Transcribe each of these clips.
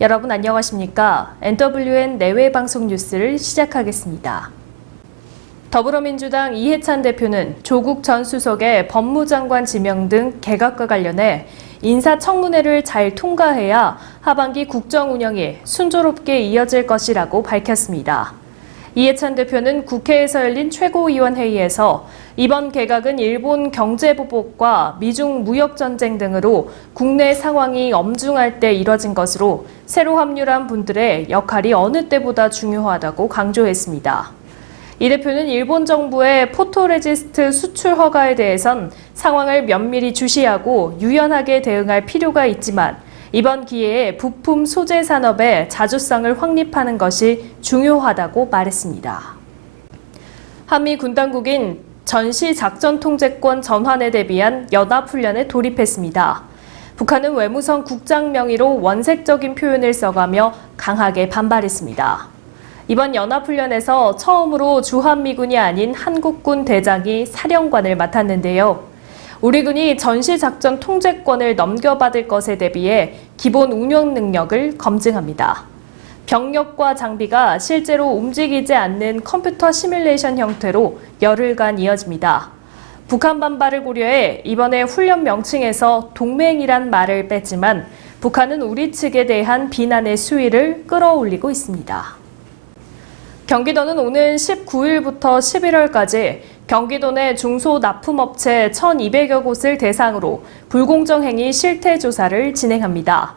여러분 안녕하십니까? NWN 내외 방송 뉴스를 시작하겠습니다. 더불어민주당 이해찬 대표는 조국 전 수석의 법무장관 지명 등 개각과 관련해 인사청문회를 잘 통과해야 하반기 국정 운영이 순조롭게 이어질 것이라고 밝혔습니다. 이해찬 대표는 국회에서 열린 최고위원 회의에서 이번 개각은 일본 경제 보복과 미중 무역 전쟁 등으로 국내 상황이 엄중할 때 이뤄진 것으로 새로 합류한 분들의 역할이 어느 때보다 중요하다고 강조했습니다. 이 대표는 일본 정부의 포토레지스트 수출 허가에 대해선 상황을 면밀히 주시하고 유연하게 대응할 필요가 있지만 이번 기회에 부품 소재 산업의 자주성을 확립하는 것이 중요하다고 말했습니다. 한미 군 당국인 전시 작전 통제권 전환에 대비한 연합훈련에 돌입했습니다. 북한은 외무성 국장 명의로 원색적인 표현을 써가며 강하게 반발했습니다. 이번 연합훈련에서 처음으로 주한미군이 아닌 한국군 대장이 사령관을 맡았는데요. 우리 군이 전시작전 통제권을 넘겨받을 것에 대비해 기본 운영 능력을 검증합니다. 병력과 장비가 실제로 움직이지 않는 컴퓨터 시뮬레이션 형태로 열흘간 이어집니다. 북한 반발을 고려해 이번에 훈련 명칭에서 동맹이란 말을 뺐지만 북한은 우리 측에 대한 비난의 수위를 끌어올리고 있습니다. 경기도는 오는 19일부터 11월까지 경기도 내 중소 납품업체 1,200여 곳을 대상으로 불공정 행위 실태 조사를 진행합니다.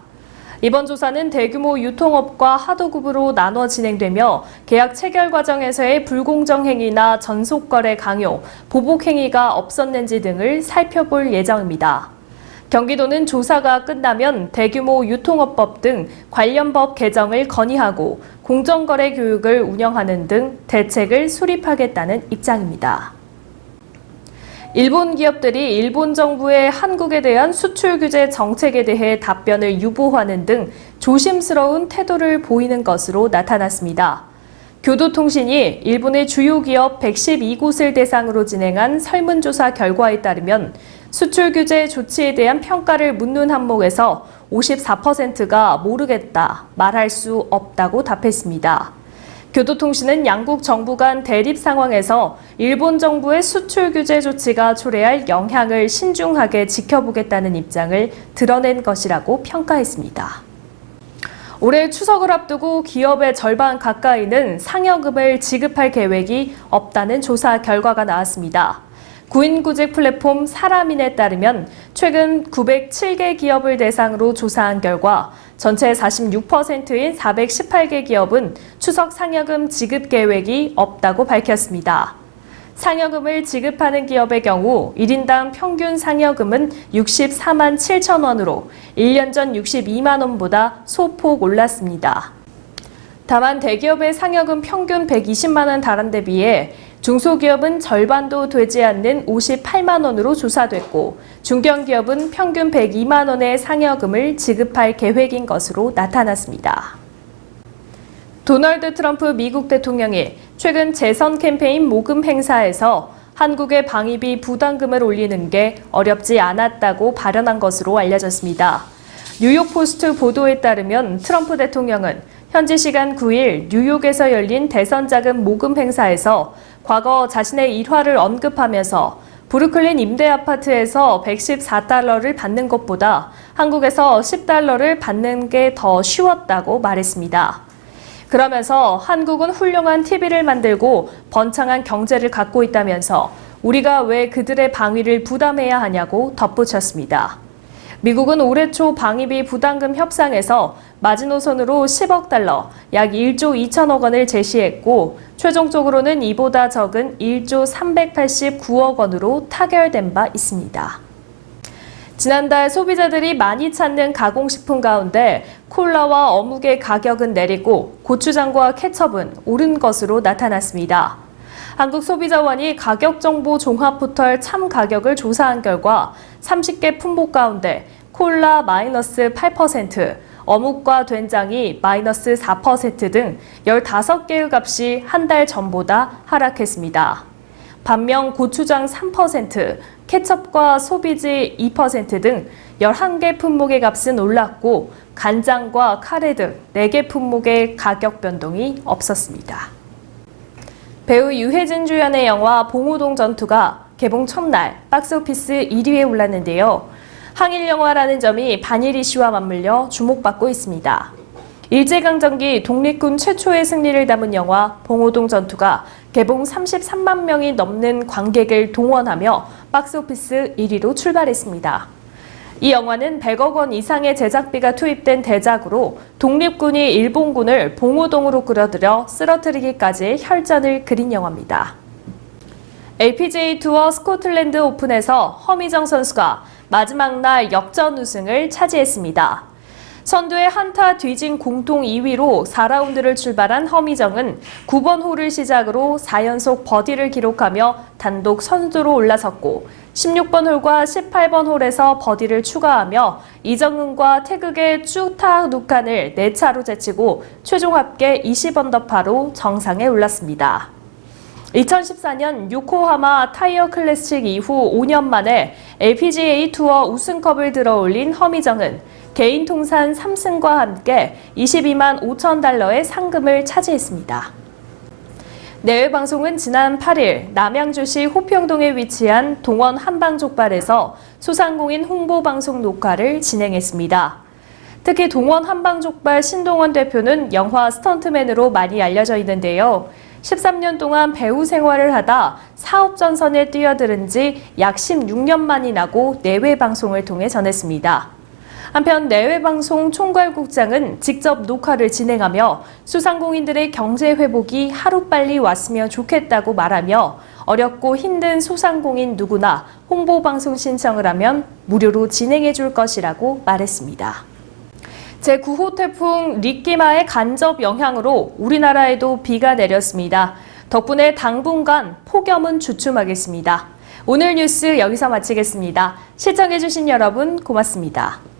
이번 조사는 대규모 유통업과 하도급으로 나눠 진행되며 계약 체결 과정에서의 불공정 행위나 전속 거래 강요, 보복 행위가 없었는지 등을 살펴볼 예정입니다. 경기도는 조사가 끝나면 대규모 유통업법 등 관련 법 개정을 건의하고 공정거래 교육을 운영하는 등 대책을 수립하겠다는 입장입니다. 일본 기업들이 일본 정부의 한국에 대한 수출 규제 정책에 대해 답변을 유보하는 등 조심스러운 태도를 보이는 것으로 나타났습니다. 교도통신이 일본의 주요 기업 112곳을 대상으로 진행한 설문조사 결과에 따르면 수출 규제 조치에 대한 평가를 묻는 항목에서 54%가 모르겠다, 말할 수 없다고 답했습니다. 교도통신은 양국 정부 간 대립 상황에서 일본 정부의 수출 규제 조치가 초래할 영향을 신중하게 지켜보겠다는 입장을 드러낸 것이라고 평가했습니다. 올해 추석을 앞두고 기업의 절반 가까이는 상여금을 지급할 계획이 없다는 조사 결과가 나왔습니다. 구인구직 플랫폼 사람인에 따르면 최근 907개 기업을 대상으로 조사한 결과 전체 46%인 418개 기업은 추석 상여금 지급 계획이 없다고 밝혔습니다. 상여금을 지급하는 기업의 경우 1인당 평균 상여금은 64만 7천 원으로 1년 전 62만 원보다 소폭 올랐습니다. 다만 대기업의 상여금 평균 120만 원 달한 데 비해 중소기업은 절반도 되지 않는 58만 원으로 조사됐고 중견기업은 평균 102만 원의 상여금을 지급할 계획인 것으로 나타났습니다. 도널드 트럼프 미국 대통령이 최근 재선 캠페인 모금 행사에서 한국의 방위비 부담금을 올리는 게 어렵지 않았다고 발언한 것으로 알려졌습니다. 뉴욕 포스트 보도에 따르면 트럼프 대통령은 현지 시간 9일 뉴욕에서 열린 대선 자금 모금 행사에서 과거 자신의 일화를 언급하면서 브루클린 임대 아파트에서 114달러를 받는 것보다 한국에서 10달러를 받는 게 더 쉬웠다고 말했습니다. 그러면서 한국은 훌륭한 TV를 만들고 번창한 경제를 갖고 있다면서 우리가 왜 그들의 방위를 부담해야 하냐고 덧붙였습니다. 미국은 올해 초 방위비 부담금 협상에서 마지노선으로 10억 달러, 약 1조 2천억 원을 제시했고 최종적으로는 이보다 적은 1조 389억 원으로 타결된 바 있습니다. 지난달 소비자들이 많이 찾는 가공식품 가운데 콜라와 어묵의 가격은 내리고 고추장과 케첩은 오른 것으로 나타났습니다. 한국소비자원이 가격정보 종합포털 참 가격을 조사한 결과 30개 품목 가운데 콜라 마이너스 8%, 어묵과 된장이 마이너스 4%등 15개의 값이 한 달 전보다 하락했습니다. 반면 고추장 3%, 케첩과 소비지 2%등 11개 품목의 값은 올랐고 간장과 카레 등 4개 품목의 가격 변동이 없었습니다. 배우 유해진 주연의 영화 봉우동 전투가 개봉 첫날 박스오피스 1위에 올랐는데요. 항일 영화라는 점이 반일 이슈와 맞물려 주목받고 있습니다. 일제강점기 독립군 최초의 승리를 담은 영화 봉오동 전투가 개봉 33만 명이 넘는 관객을 동원하며 박스오피스 1위로 출발했습니다. 이 영화는 100억 원 이상의 제작비가 투입된 대작으로 독립군이 일본군을 봉오동으로 끌어들여 쓰러뜨리기까지의 혈전을 그린 영화입니다. LPGA 투어 스코틀랜드 오픈에서 허미정 선수가 마지막 날 역전 우승을 차지했습니다. 선두의 한타 뒤진 공통 2위로 4라운드를 출발한 허미정은 9번 홀을 시작으로 4연속 버디를 기록하며 단독 선두로 올라섰고 16번 홀과 18번 홀에서 버디를 추가하며 이정은과 태극의 쭈타 누칸을 4차로 제치고 최종 합계 20언더파로 정상에 올랐습니다. 2014년 요코하마 타이어 클래식 이후 5년 만에 LPGA 투어 우승컵을 들어올린 허미정은 개인 통산 3승과 함께 22만 5천 달러의 상금을 차지했습니다. 내외 방송은 지난 8일 남양주시 호평동에 위치한 동원 한방족발에서 소상공인 홍보 방송 녹화를 진행했습니다. 특히 동원 한방족발 신동원 대표는 영화 스턴트맨으로 많이 알려져 있는데요. 13년 동안 배우 생활을 하다 사업 전선에 뛰어들은 지 약 16년 만이 나고 내외 방송을 통해 전했습니다. 한편 내외 방송 총괄국장은 직접 녹화를 진행하며 소상공인들의 경제 회복이 하루빨리 왔으면 좋겠다고 말하며 어렵고 힘든 소상공인 누구나 홍보 방송 신청을 하면 무료로 진행해 줄 것이라고 말했습니다. 제9호 태풍 리끼마의 간접 영향으로 우리나라에도 비가 내렸습니다. 덕분에 당분간 폭염은 주춤하겠습니다. 오늘 뉴스 여기서 마치겠습니다. 시청해주신 여러분 고맙습니다.